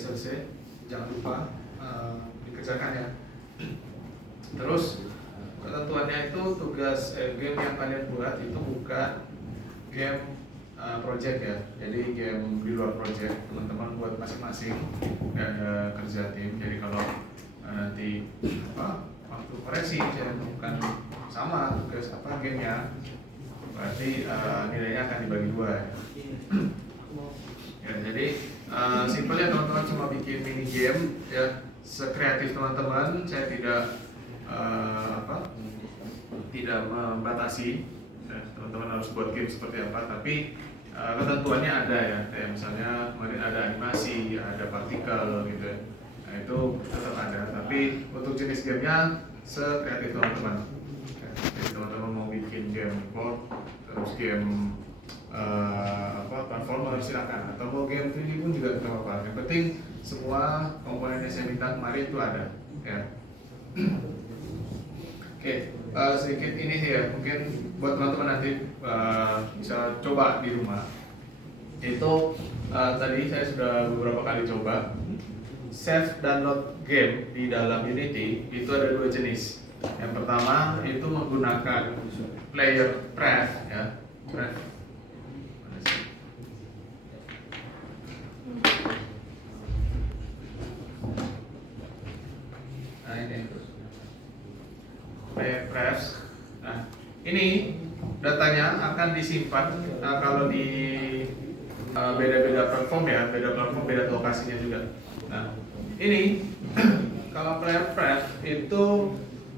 selesai, jangan lupa dikerjakan ya. Terus ketentuannya itu game yang kalian buat itu bukan game project ya, jadi game di luar project, teman-teman buat masing-masing, nggak ada kerja tim. Jadi kalau nanti waktu koreksi saya bukan sama tugas gamenya, berarti nilainya akan dibagi dua ya. Ya, jadi simpelnya teman-teman cuma bikin mini game ya, sekreatif teman-teman. Saya tidak membatasi ya, teman-teman harus buat game seperti apa, tapi ketentuannya ada ya, kayak misalnya kemarin ada animasi, ada partikel gitu ya. Nah itu tetap ada, tapi untuk jenis gamenya sekreatif teman-teman. Jadi teman-teman mau bikin game board, terus game platformer silakan, atau mau game 3D pun juga tidak apa-apa. Yang penting semua komponen yang saya minta kemarin itu ada ya. Oke, sedikit ini sih ya, mungkin buat teman-teman nanti bisa coba di rumah. Itu tadi saya sudah beberapa kali coba. Save download game di dalam Unity itu ada dua jenis. Yang pertama itu menggunakan player pref ya, pref. Nah ini player pref. Nah ini datanya akan disimpan kalau di beda-beda platform ya, beda platform beda lokasinya juga. Nah ini kalau player pref itu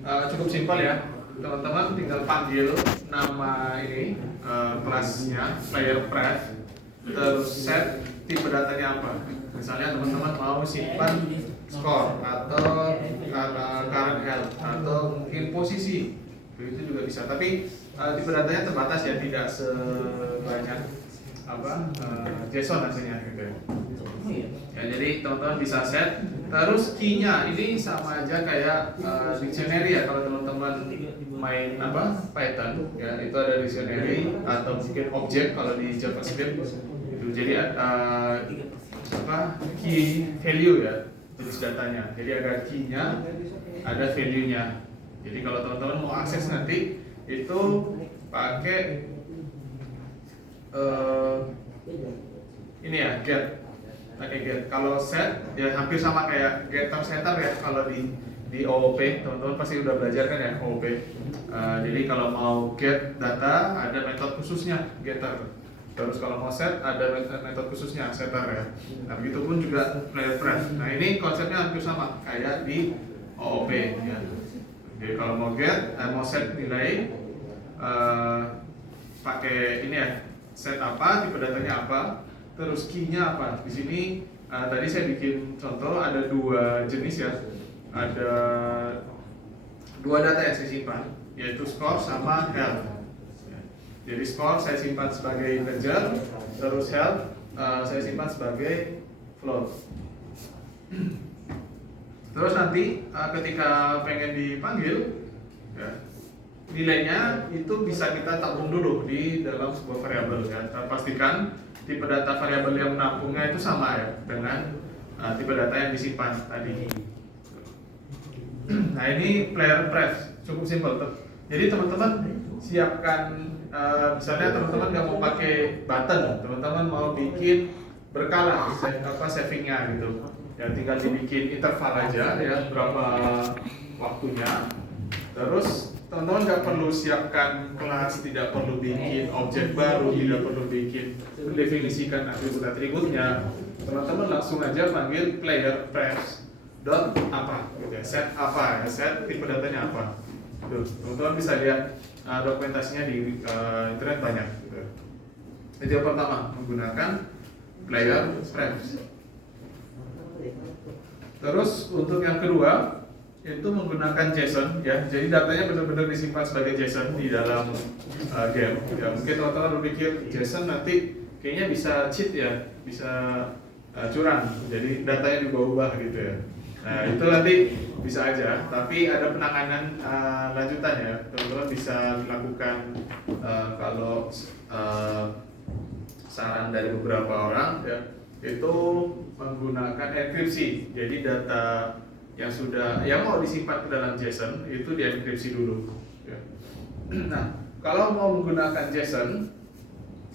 cukup simpel ya, teman-teman tinggal panggil nama ini kelasnya player pref, terus set tipe datanya apa. Misalnya teman-teman mau simpan skor atau current health atau mungkin posisi, itu juga bisa. Tapi tipe datanya terbatas ya, tidak sebanyak JSON hasilnya gitu ya. Ya, jadi teman-teman bisa set. Terus key-nya ini sama aja kayak dictionary ya, kalau teman-teman main Python ya, itu ada dictionary atau mungkin objek kalau di JavaScript itu. Jadi key value ya, jenis datanya. Jadi ada key-nya, ada value-nya. Jadi kalau teman-teman mau akses nanti itu pakai ini ya, get. Pakai get. Kalau set ya hampir sama kayak getter setter ya, kalau di OOP teman-teman pasti udah belajar kan ya, OOP. Jadi kalau mau get data ada metode khususnya getter. Terus kalau mau set ada metode khususnya setter ya. Nah begitupun juga player pref. Nah ini konsepnya hampir sama kayak di OOP ya. Jadi kalau mau get, mau set nilai pakai ini ya, set apa, tipe datanya apa, terus key-nya apa. Di sini tadi saya bikin contoh ada dua jenis ya, ada dua data yang saya simpan, yaitu skor sama health. Jadi skor saya simpan sebagai integer, terus health saya simpan sebagai float. Terus nanti ketika pengen dipanggil ya, nilainya itu bisa kita tabung dulu di dalam sebuah variabel ya. Kita pastikan tipe data variabel yang menampungnya itu sama ya dengan tipe data yang disimpan tadi. Nah ini player pref, cukup simpel. Jadi teman-teman siapkan, misalnya teman-teman nggak mau pakai button, teman-teman mau bikin berkala savingnya gitu. Ya tinggal dibikin interval aja ya, berapa waktunya. Terus teman-teman nggak perlu siapkan kelas, tidak perlu bikin objek baru, tidak perlu bikin mendefinisikan atribut-atributnya. Teman-teman langsung aja panggil player pref dot apa gitu ya, set apa ya, set tipe datanya apa. Tuh, teman-teman bisa lihat dokumentasinya di internet banyak gitu. Itu yang pertama, menggunakan player pref. Terus untuk yang kedua itu menggunakan JSON ya, jadi datanya benar-benar disimpan sebagai JSON di dalam game ya. Mungkin teman-teman berpikir JSON nanti kayaknya bisa cheat ya, bisa curang, jadi datanya diubah-ubah gitu ya. Nah itu nanti bisa aja, tapi ada penanganan lanjutan ya, teman-teman bisa lakukan kalau saran dari beberapa orang ya, itu menggunakan enkripsi. Jadi data yang mau disimpan ke dalam JSON itu dienkripsi dulu. Ya. Nah, kalau mau menggunakan JSON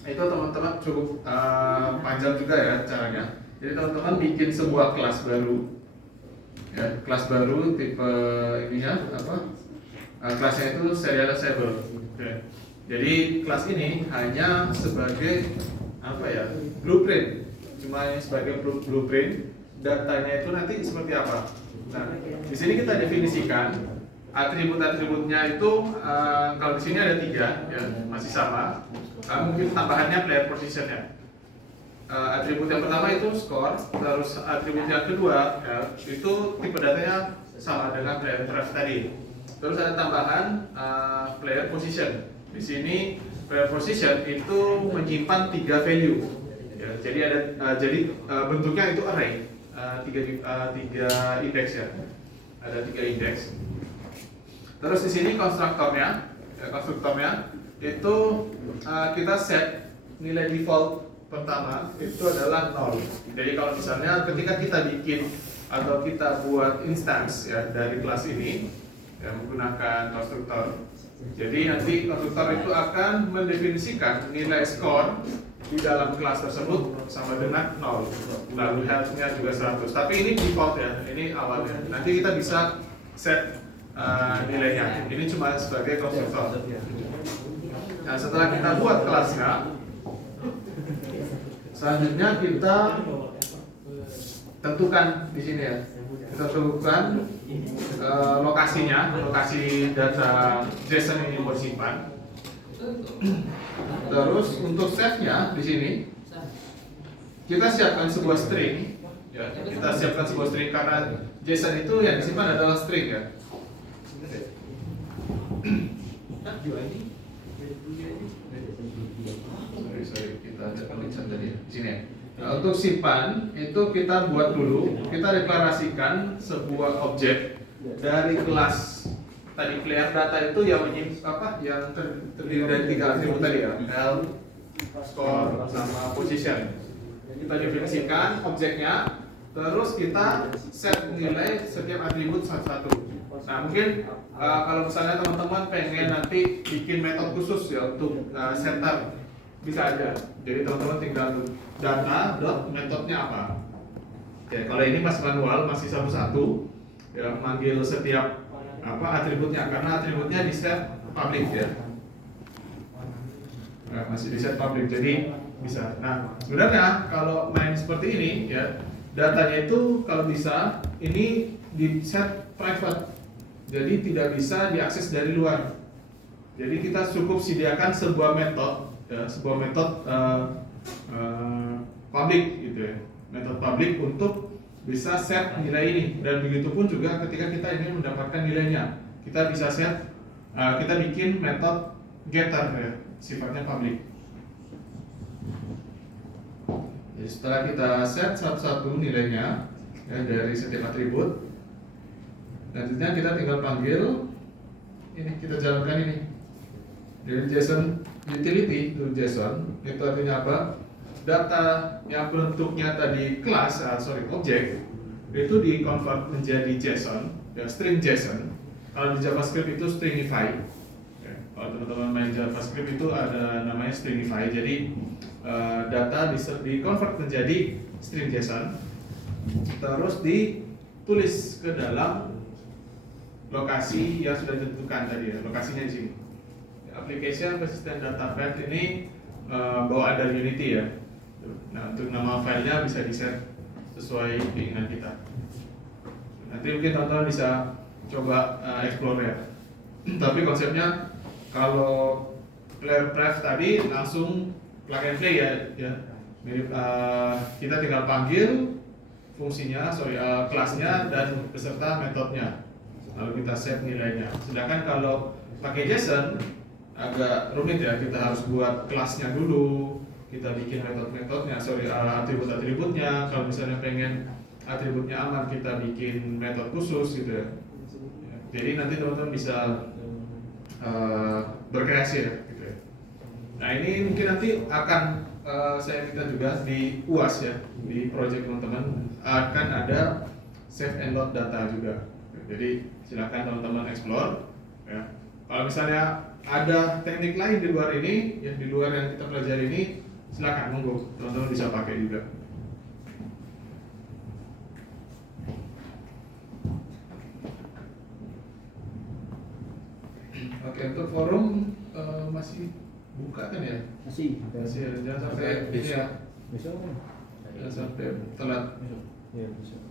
itu teman-teman cukup panjang juga ya caranya. Jadi teman-teman bikin sebuah kelas baru, ya, kelas baru tipe ininya apa? Kelasnya itu serializable. Ya. Jadi kelas ini hanya sebagai apa ya? Blueprint, cuma sebagai blueprint. Datanya itu nanti seperti apa? Nah, di sini kita definisikan atribut-atributnya itu kalau di sini ada 3 ya, masih sama. Mungkin tambahannya player position ya. Atribut yang pertama itu score, terus atribut yang kedua ya, itu tipe datanya sama dengan player pref tadi. Terus ada tambahan player position. Di sini player position itu menyimpan 3 value. Ya, jadi bentuknya itu array, 3 indeks ya. Ada 3 indeks. Terus di sini konstruktornya itu kita set nilai default pertama itu adalah 0. Jadi kalau misalnya ketika kita bikin atau kita buat instance ya dari kelas ini ya, menggunakan konstruktor, jadi nanti konstruktor itu akan mendefinisikan nilai score di dalam kelas tersebut sama dengan 0, lalu health-nya juga 100. Tapi ini default ya, ini awalnya. Nanti kita bisa set nilainya. Ini cuma sebagai konstruktor. Nah, setelah kita buat kelasnya, selanjutnya kita tentukan di sini ya. Kita tentukan lokasinya, lokasi data JSON ini mau simpan. Terus untuk save-nya di sini kita siapkan sebuah string ya. Kita siapkan sebuah string karena JSON itu yang disimpan adalah string ya. Sorry, kita ada tulisan tadi ya. Di sini ya. Nah, untuk simpan itu kita buat dulu, kita deklarasikan sebuah objek dari kelas tadi player data itu yang yang terdiri dari 3 atribut tadi ya, health, score, sama position. Kita definisikan objeknya, terus kita set nilai setiap atribut satu-satu. Nah, mungkin kalau misalnya teman-teman pengen nanti bikin metode khusus ya untuk setup, bisa aja. Jadi teman-teman tinggal data dot metodenya apa. Ya, kalau ini masih manual, masih satu-satu ya, manggil setiap atributnya, karena atributnya di set public ya. Nah, masih di set public, jadi bisa. Nah, sebenarnya kalau main seperti ini ya, datanya itu kalau bisa ini di set private. Jadi tidak bisa diakses dari luar. Jadi kita cukup sediakan sebuah metode, ya, sebuah metode public gitu ya, metode public untuk bisa set nilai ini. Dan begitu pun juga ketika kita ingin mendapatkan nilainya, kita bisa set, kita bikin metode getter ya, sifatnya public. Jadi setelah kita set satu-satu nilainya ya, dari setiap atribut, selanjutnya kita tinggal panggil ini, kita jalankan ini dari JSON utility to JSON. Itu artinya apa? Data yang bentuknya tadi kelas, objek itu di convert menjadi JSON ya, string JSON. Kalau di JavaScript itu stringify ya, kalau teman-teman main JavaScript itu ada namanya stringify. Jadi data di convert menjadi string JSON, terus ditulis ke dalam lokasi yang sudah ditentukan tadi ya, lokasinya di sini. Application persistent data file ini bawaan dari Unity ya. Nah, untuk nama filenya bisa di-set sesuai keinginan kita. Nanti mungkin teman-teman bisa coba explore ya. Tapi konsepnya kalau player pref tadi langsung plug and play ya. Mirip, kita tinggal panggil fungsinya, kelasnya dan beserta metodenya. Lalu kita set nilainya. Sedangkan kalau pakai JSON agak rumit ya, kita harus buat kelasnya dulu, kita bikin metode-metodenya, atribut-atributnya. Kalau misalnya pengen atributnya aman, kita bikin metode khusus gitu ya. Jadi nanti teman-teman bisa berkreasi ya, gitu ya. Nah, ini mungkin nanti akan saya minta juga di UAS ya, di project teman-teman akan ada save and load data juga. Jadi silakan teman-teman explore ya. Kalau misalnya ada teknik lain di luar ini, yang di luar yang kita pelajari ini, silakan monggo teman-teman bisa pakai juga. Oke, untuk forum masih buka kan ya? Masih Masih ya, jangan sampai ini ya, besok kan? jangan sampai telat. Ya besok.